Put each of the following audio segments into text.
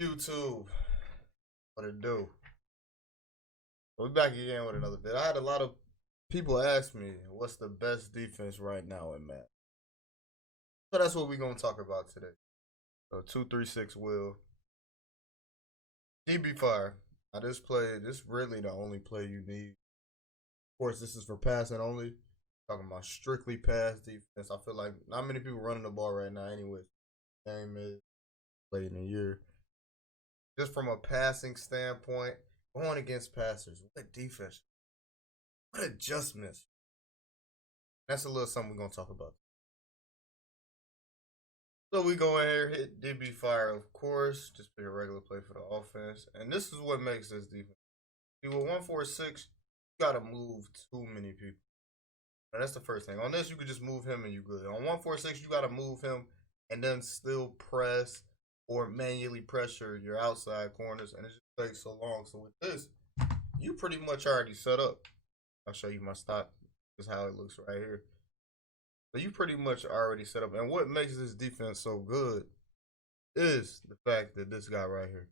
YouTube, what it do? We're back again with another vid. I had a lot of people ask me, what's the best defense right now in Madden? So that's what we're going to talk about today. So 236 will. DB Fire. Now this really the only play you need. Of course, this is for passing only. Talking about strictly pass defense. I feel like not many people running the ball right now anyway. Game is late in the year. Just from a passing standpoint, going against passers, what defense? What adjustments? That's a little something we're going to talk about. So we go in here, hit DB Fire, of course. Just pick a regular play for the offense. And this is what makes this defense. See, with 146, you got to move too many people. Now, that's the first thing. On this, you could just move him and you good. On 146, you got to move him and then still press or manually pressure your outside corners. And it just takes so long. So with this, you pretty much already set up. I'll show you my stock. This is how it looks right here. So you pretty much already set up. And what makes this defense so good is the fact that this guy right here.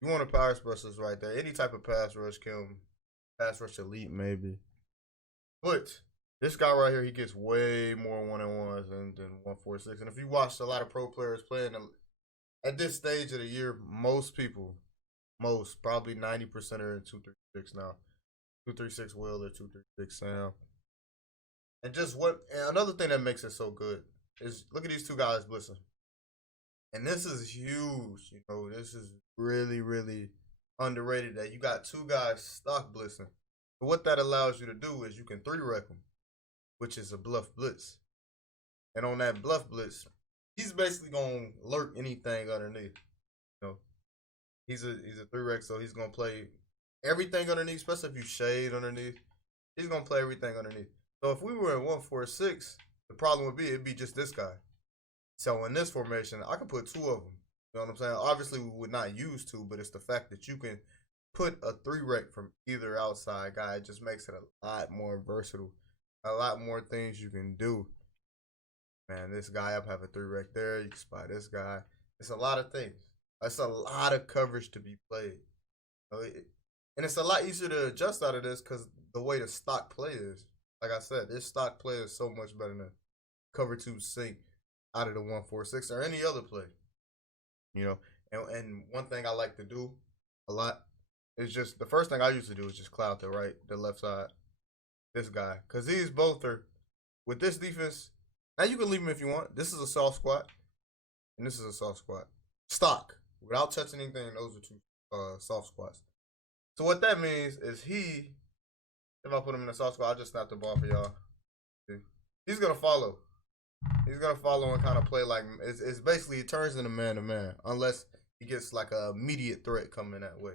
You want a power specialist right there. Any type of pass rush can, pass rush elite maybe. But this guy right here, he gets way more one-on-ones than 146. And if you watch a lot of pro players playing at this stage of the year, most people, probably 90% are in 236 now. 236 Will or 236 Sam. And another thing that makes it so good is look at these two guys blitzing. And this is huge. You know, this is really, really underrated that you got two guys stock blitzing. But what that allows you to do is you can 3-rec them, which is a bluff blitz. And on that bluff blitz, he's basically gonna lurk anything underneath. You know, he's a 3-rec, so he's gonna play everything underneath, especially if you shade underneath. He's gonna play everything underneath. So if we were in 146, the problem would be it'd be just this guy. So in this formation, I could put two of them. You know what I'm saying? Obviously, we would not use two, but it's the fact that you can put a 3-rec from either outside guy. It just makes it a lot more versatile. A lot more things you can do. Man, this guy up have a 3-rec there. You can spy this guy. It's a lot of things. It's a lot of coverage to be played. And it's a lot easier to adjust out of this because the way the stock play is. Like I said, this stock play is so much better than cover 2 sync out of the 146 or any other play. You know, and one thing I like to do a lot is just the first thing I used to do is just cloud the left side, this guy, because these both are with this defense. Now you can leave him if you want. This is a soft squat, and this is a soft squat. Stock without touching anything. Those are two soft squats. So what that means is if I put him in a soft squat, I'll just snap the ball for y'all. He's gonna follow. He's gonna follow and kind of play like it's basically it turns into man to man unless he gets like an immediate threat coming that way.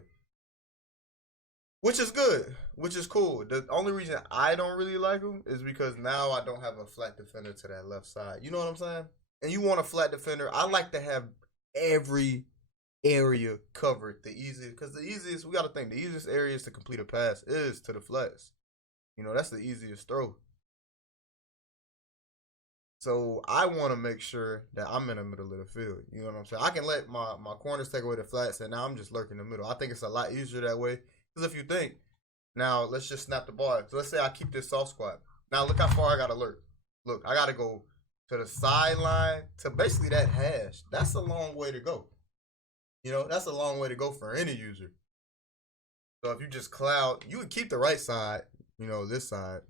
Which is good, which is cool. The only reason I don't really like him is because now I don't have a flat defender to that left side. You know what I'm saying? And you want a flat defender. I like to have every area covered. Because the easiest, we got to think, the easiest areas to complete a pass is to the flats. You know, that's the easiest throw. So I want to make sure that I'm in the middle of the field. You know what I'm saying? I can let my corners take away the flats, and now I'm just lurking in the middle. I think it's a lot easier that way. Because if you think, now let's just snap the ball. So let's say I keep this soft squat. Now look how far I got to lurk. Look, I got to go to the sideline to basically that hash. That's a long way to go. You know, that's a long way to go for any user. So if you just cloud, you would keep the right side, you know, this side,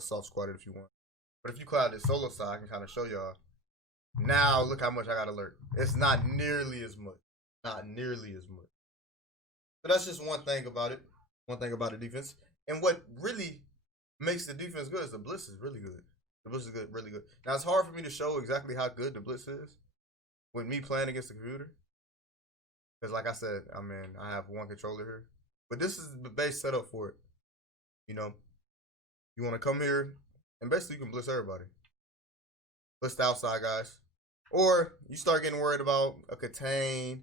soft squatted if you want. But if you cloud this solo side, I can kind of show y'all. Now look how much I got to lurk. It's not nearly as much. Not nearly as much. So that's just one thing about it. One thing about the defense. And what really makes the defense good is the blitz is really good. The blitz is good, really good. Now it's hard for me to show exactly how good the blitz is with me playing against the computer. Because like I said, I mean, I have one controller here. But this is the base setup for it. You know, you want to come here and basically you can blitz everybody. Blitz the outside guys. Or you start getting worried about a contain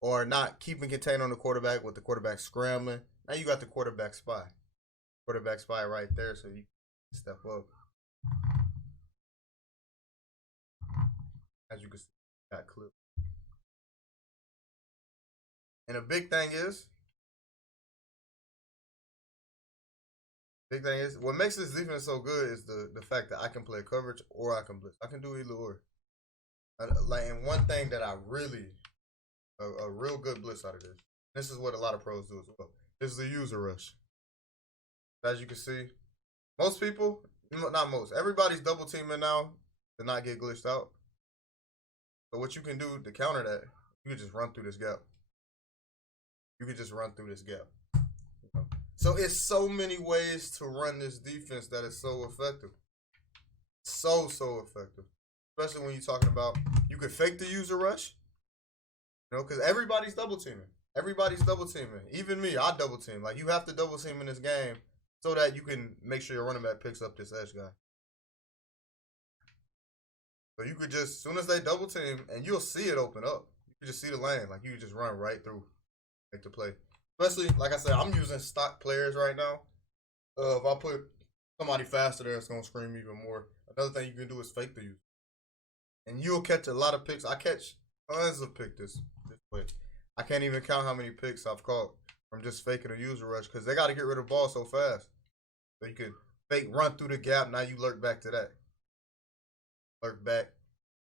or not keeping contain on the quarterback with the quarterback scrambling. Now you got the quarterback spy. Quarterback spy right there, so you can step up. As you can see, got clip. And a big thing is, what makes this defense so good is the fact that I can play coverage or I can blitz. I can do either or. And one thing that I really, a real good blitz out of this. This is what a lot of pros do as well. This is the user rush. As you can see, most people, not most, everybody's double teaming now to not get glitched out. So what you can do to counter that, you can just run through this gap. So it's so many ways to run this defense that is so effective. So effective. Especially when you're talking about, you can fake the user rush. You know, because everybody's double teaming. Even me, I double team. Like, you have to double team in this game so that you can make sure your running back picks up this edge guy. So you could just, as soon as they double team, and you'll see it open up. You can just see the lane. Like, you can just run right through, make the play. Especially, like I said, I'm using stock players right now. If I put somebody faster there, it's going to scream even more. Another thing you can do is fake the user. And you'll catch a lot of picks. I catch tons of picks this way. I can't even count how many picks I've caught from just faking a user rush because they got to get rid of the ball so fast. So you can fake run through the gap. Now you lurk back to that. Lurk back.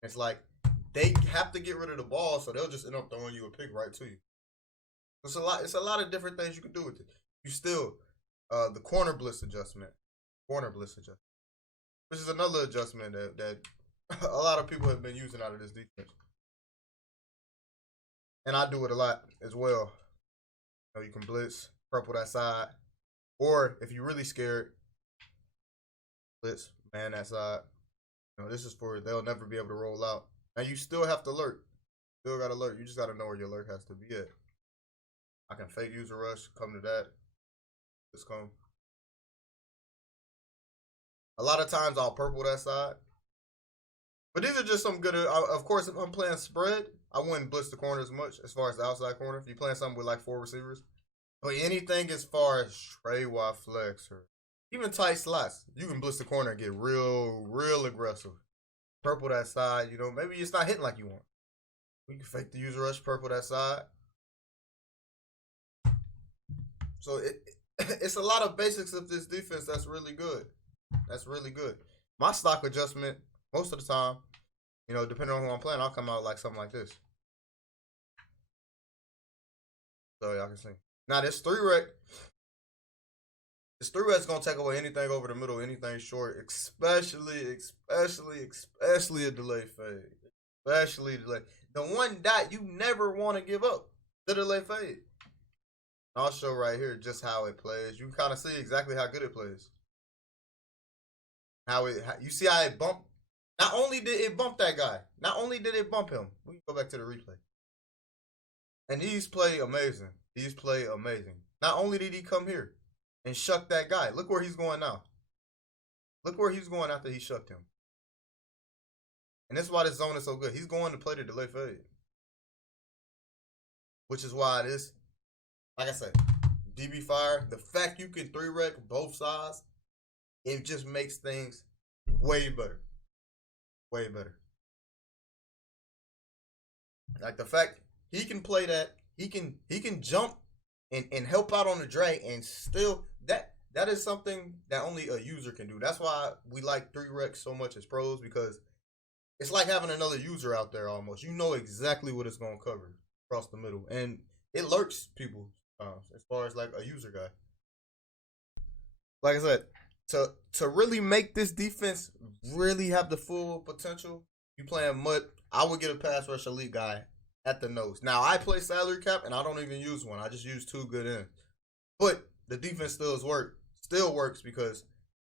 It's like they have to get rid of the ball, so they'll just end up throwing you a pick right to you. It's a lot of different things you can do with it. You still the corner blitz adjustment, which is another adjustment that a lot of people have been using out of this defense, and I do it a lot as well. You know, you can blitz, purple that side, or if you're really scared, blitz, man that side. You know, this is for they'll never be able to roll out, and you still have to lurk. Still got to lurk. You just got to know where your lurk has to be at. I can fake user rush, come to that. Just come. A lot of times I'll purple that side. But these are just some good, of course, if I'm playing spread, I wouldn't blitz the corner as much as far as the outside corner. If you're playing something with like 4 receivers. But anything as far as tray wide flex or even tight slots, you can blitz the corner and get real aggressive. Purple that side, you know, maybe it's not hitting like you want. You can fake the user rush, purple that side. So it's a lot of basics of this defense that's really good. My stock adjustment, most of the time, you know, depending on who I'm playing, I'll come out like something like this. So y'all can see. Now this 3-rec. This 3-rec's gonna take away anything over the middle, anything short, especially a delay fade. Especially delay. The one dot you never want to give up. The delay fade. I'll show right here just how it plays. You can kind of see exactly how good it plays. You see how it bumped. Not only did it bump that guy, not only did it bump him. We can go back to the replay. And he's played amazing. Not only did he come here and shuck that guy. Look where he's going now. Look where he's going after he shucked him. And that's why this zone is so good. He's going to play the delay fade. Which is why this, like I said, DB fire, the fact you can 3-rec both sides, it just makes things way better. Like the fact he can play that, he can jump and help out on the drag and still that is something that only a user can do. That's why we like 3-rec so much as pros, because it's like having another user out there almost. You know exactly what it's gonna cover across the middle. And it lurks people as far as like a user guy. Like I said, to really make this defense really have the full potential, you playing mud, I would get a pass rush elite guy at the nose. Now I play salary cap and I don't even use one. I just use 2 good ends. But the defense still works because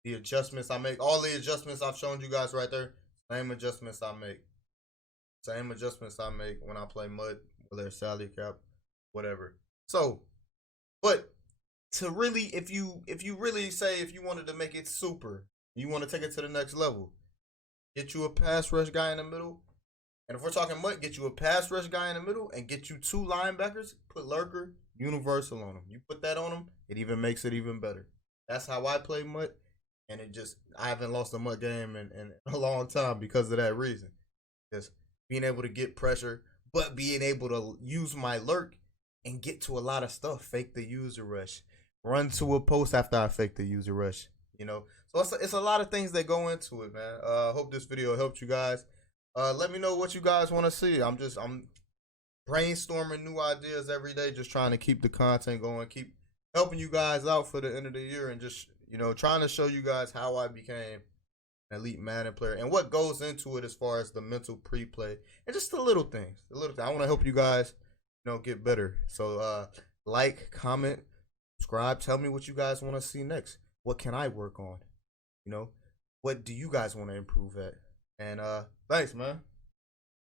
the adjustments I make, all the adjustments I've shown you guys right there, same adjustments I make when I play mud, whether it's salary cap, whatever. So, but to really, if you really say, if you wanted to make it super, you want to take it to the next level, get you a pass rush guy in the middle. And if we're talking mud, get you a pass rush guy in the middle and get you 2 linebackers, put lurker, universal on them. You put that on them, it even makes it even better. That's how I play mud. And I haven't lost a mud game in a long time because of that reason. Just being able to get pressure, but being able to use my lurk and get to a lot of stuff. Fake the user rush, run to a post after I fake the user rush. You know, so it's a lot of things that go into it, man. Hope this video helped you guys. Let me know what you guys want to see. I'm brainstorming new ideas every day, just trying to keep the content going, keep helping you guys out for the end of the year, and just, you know, trying to show you guys how I became an elite Madden player and what goes into it as far as the mental pre-play and just the little things. I want to help you guys, you know, get better. So like, comment, subscribe, tell me what you guys want to see next. What can I work on? You know, what do you guys want to improve at? And thanks, man.